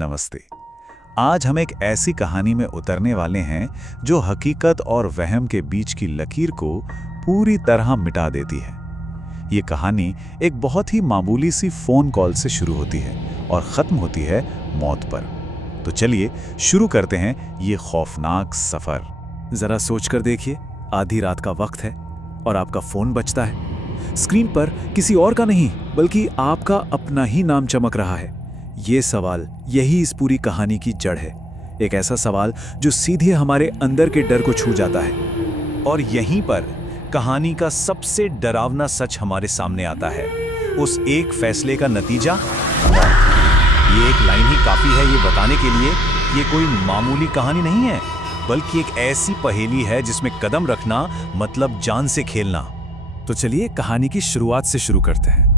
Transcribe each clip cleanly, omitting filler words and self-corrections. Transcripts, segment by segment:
नमस्ते। आज हम एक ऐसी कहानी में उतरने वाले हैं जो हकीकत और वहम के बीच की लकीर को पूरी तरह मिटा देती है। ये कहानी एक बहुत ही मामूली सी फोन कॉल से शुरू होती है और ख़त्म होती है मौत पर। तो चलिए शुरू करते हैं ये खौफनाक सफ़र। जरा सोचकर देखिए, आधी रात का वक्त है और आपका फोन बजता है। स्क्रीन पर किसी और का नहीं बल्कि आपका अपना ही नाम चमक रहा है। ये सवाल, यही इस पूरी कहानी की जड़ है। एक ऐसा सवाल जो सीधे हमारे अंदर के डर को छू जाता है। और यहीं पर कहानी का सबसे डरावना सच हमारे सामने आता है। उस एक फैसले का नतीजा मौत। ये एक लाइन ही काफी है ये बताने के लिए ये कोई मामूली कहानी नहीं है, बल्कि एक ऐसी पहेली है जिसमें कदम रखना मतलब जान से खेलना। तो चलिए कहानी की शुरुआत से शुरू करते हैं।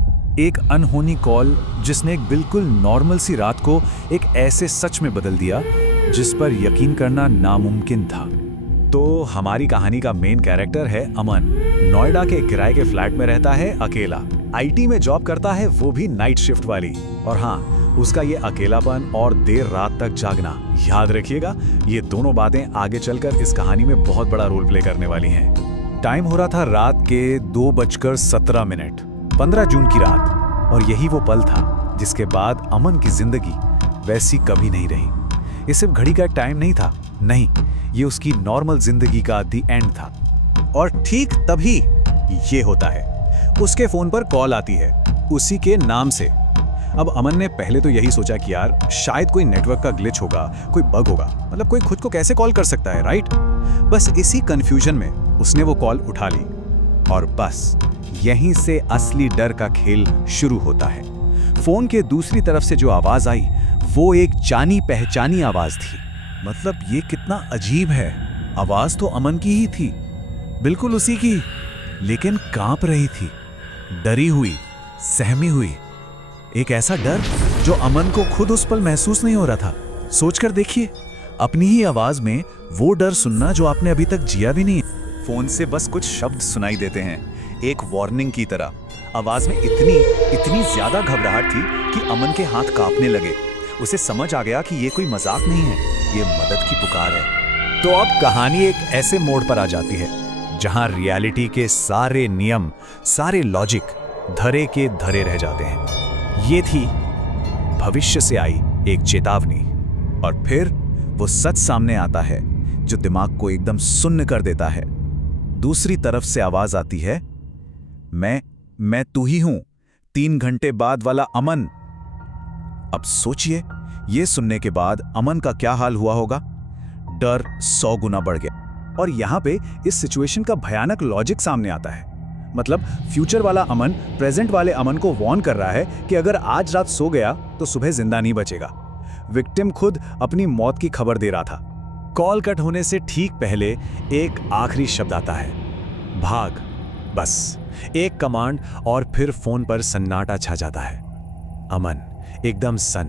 एक अनहोनी कॉल जिसने एक बिल्कुल नॉर्मल सी रात को एक ऐसे सच में बदल दिया जिस पर यकीन करना नामुमकिन था। तो हमारी कहानी का मेन कैरेक्टर है अमन। नोएडा के किराए के फ्लैट में रहता है अकेला। आईटी में जॉब करता है, वो भी नाइट शिफ्ट वाली। और हाँ, उसका ये अकेलापन और देर रात तक जागना, याद रखिएगा ये दोनों बातें आगे चलकर इस कहानी में बहुत बड़ा रोल प्ले करने वाली हैं। टाइम हो रहा था रात के 2:17, 15 जून की रात। और यही वो पल था जिसके बाद अमन की जिंदगी वैसी कभी नहीं रही। ये सिर्फ घड़ी का एक टाइम नहीं था, नहीं, ये उसकी नॉर्मल जिंदगी का दी एंड था। और ठीक तभी ये होता है, उसके फोन पर कॉल आती है उसी के नाम से। अब अमन ने पहले तो यही सोचा कि यार शायद कोई नेटवर्क का ग्लिच होगा, कोई बग होगा, मतलब कोई खुद को कैसे कॉल कर सकता है, राइट। बस इसी कंफ्यूजन में उसने वो कॉल उठा ली और बस यहीं से असली डर का खेल शुरू होता है। फोन के दूसरी तरफ से जो आवाज आई वो एक जानी पहचानी आवाज थी। मतलब ये कितना अजीब है, आवाज तो अमन की ही थी, बिल्कुल उसी की, लेकिन कांप रही थी, डरी हुई, सहमी हुई। एक ऐसा डर जो अमन को खुद उस पल महसूस नहीं हो रहा था। सोचकर देखिए, अपनी ही आवाज में वो डर सुनना जो आपने अभी तक जिया भी नहीं। फोन से बस कुछ शब्द सुनाई देते हैं, एक वार्निंग की तरह। आवाज में इतनी ज्यादा घबराहट थी कि अमन के हाथ कांपने लगे। उसे समझ आ गया कि ये कोई मजाक नहीं है, ये मदद की पुकार है। तो अब कहानी एक ऐसे मोड़ पर आ जाती है जहां रियलिटी के सारे नियम, सारे लॉजिक धरे के धरे रह जाते हैं। ये थी भविष्य से आई एक चेतावनी। और फिर वो सच सामने आता है जो दिमाग को एकदम सुन्न कर देता है। दूसरी तरफ से आवाज आती है, मैं तू ही हूं, 3 घंटे बाद वाला अमन। अब सोचिए, ये सुनने के बाद अमन का क्या हाल हुआ होगा। डर 100 गुना बढ़ गया। और यहां पे इस सिचुएशन का भयानक लॉजिक सामने आता है। मतलब फ्यूचर वाला अमन प्रेजेंट वाले अमन को वार्न कर रहा है कि अगर आज रात सो गया तो सुबह जिंदा नहीं बचेगा। विक्टिम खुद अपनी मौत की खबर दे रहा था। कॉल कट होने से ठीक पहले एक आखिरी शब्द आता है, भाग। बस एक कमांड और फिर फोन पर सन्नाटा छा जाता है। अमन एकदम सन।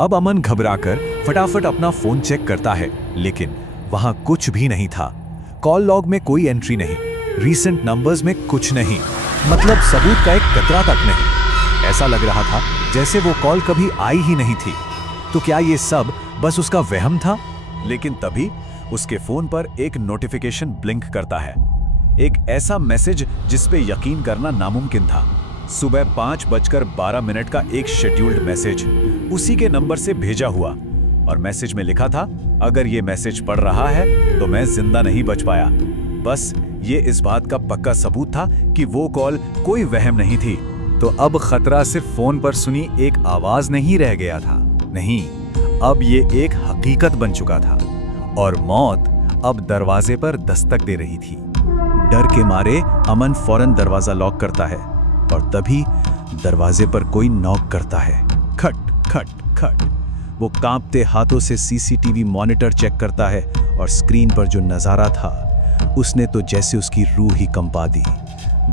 अब अमन घबराकर फटाफट अपना फोन चेक करता है, लेकिन वहां कुछ भी नहीं था। कॉल लॉग में कोई एंट्री नहीं, रीसेंट नंबर्स में कुछ नहीं, मतलब सबूत का एक कतरा तक नहीं। ऐसा लग रहा था जैसे वो कॉल कभी आई ही नहीं थी। तो क्या ये सब बस उसका वहम था? लेकिन तभी उसके फोन पर एक नोटिफिकेशन ब्लिंक करता है, एक ऐसा मैसेज जिस पे यकीन करना नामुमकिन था। सुबह 5:12 का एक शेड्यूल्ड मैसेज, उसी के नंबर से भेजा हुआ। और मैसेज में लिखा था, अगर ये मैसेज पढ़ रहा है तो मैं जिंदा नहीं बच पाया। बस ये इस बात का पक्का सबूत था कि वो कॉल कोई वहम नहीं थी। तो अब खतरा सिर्फ फोन पर सुनी एक आवाज नहीं रह गया था, नहीं, अब ये एक हकीकत बन चुका था। और मौत अब दरवाजे पर दस्तक दे रही थी। डर के मारे अमन फौरन दरवाजा लॉक करता है और तभी दरवाजे पर कोई नॉक करता है। खट खट खट। वो कांपते हाथों से सीसीटीवी मॉनिटर चेक करता है और स्क्रीन पर जो नजारा था उसने तो जैसे उसकी रूह ही कंपा दी।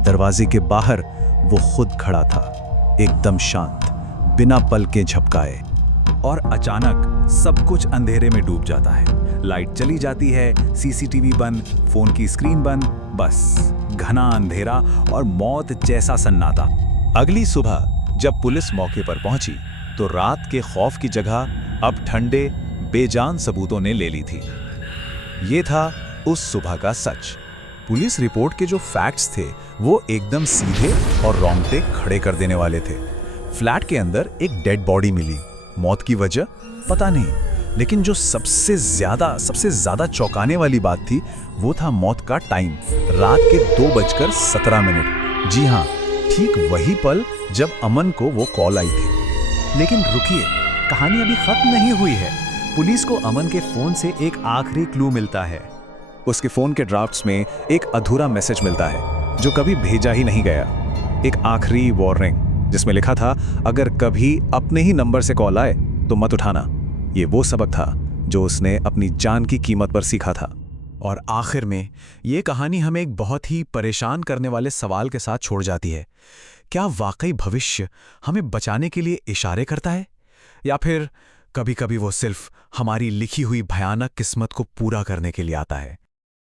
दरवाजे के बाहर वो खुद खड़ा था, एकदम शांत, बिना पलकें झपकाए। और अचानक सब कुछ अंधेरे में डूब जाता है। लाइट चली जाती है, सीसीटीवी बंद, फोन की स्क्रीन बंद, बस घना अंधेरा और मौत जैसा सन्नाटा। अगली सुबह जब पुलिस मौके पर पहुंची तो रात के खौफ की जगह अब ठंडे बेजान सबूतों ने ले ली थी। ये था उस सुबह का सच। पुलिस रिपोर्ट के जो फैक्ट्स थे वो एकदम सीधे और रोंगटे खड़े कर देने वाले थे। फ्लैट के अंदर एक डेड बॉडी मिली, मौत की वजह पता नहीं, लेकिन जो सबसे ज्यादा चौंकाने वाली बात थी वो था मौत का टाइम, रात के 2:17। जी हाँ, ठीक वही पल जब अमन को वो कॉल आई थी। लेकिन रुकिए, कहानी अभी खत्म नहीं हुई है। पुलिस को अमन के फोन से एक आखिरी क्लू मिलता है। उसके फोन के ड्राफ्ट्स में एक अधूरा मैसेज मिलता है जो कभी भेजा ही नहीं गया। एक आखिरी वार्निंग जिसमें लिखा था, अगर कभी अपने ही नंबर से कॉल आए तो मत उठाना। ये वो सबक था जो उसने अपनी जान की कीमत पर सीखा था। और आखिर में ये कहानी हमें एक बहुत ही परेशान करने वाले सवाल के साथ छोड़ जाती है। क्या वाकई भविष्य हमें बचाने के लिए इशारे करता है, या फिर कभी-कभी वो सिर्फ हमारी लिखी हुई भयानक किस्मत को पूरा करने के लिए आता है?